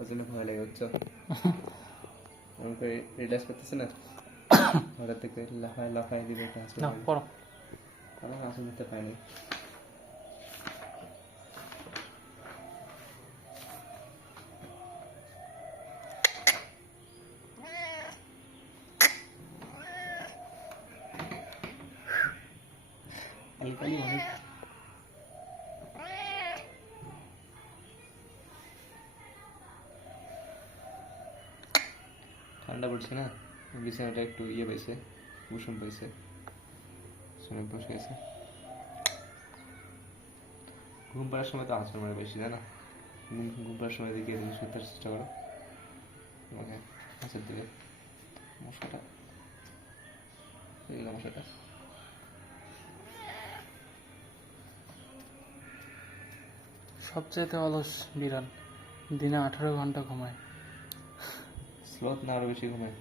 ওই জন্য ভয় লাগে বুঝছো। আমাকে রিল্যাক্স করতেছে না, হঠাৎ থেকে লাফাই দিবে একটা হাসপাতাল। না পড়ো। আমার হাসি দিতে পারিনি। আলকালি অনেক ঠান্ডা পড়ছে না, বিছানাটা একটু ইয়ে পাইছে, কুসুম পাইছে, শুনে বসে গেছে। ঘুম পাড়ার সময় তো আঁচড় মারে বেশি, তাই না? ঘুম পাড়ার সময় দিকে শুতে চেষ্টা করো, তোমাকে আঁচড় দেবে। মশাটা এই মশাটা সবচেয়ে অলস বিড়াল, দিনে 18 ঘন্টা ঘুমায়। স্লোথ না আরো বেশি ঘুমায়।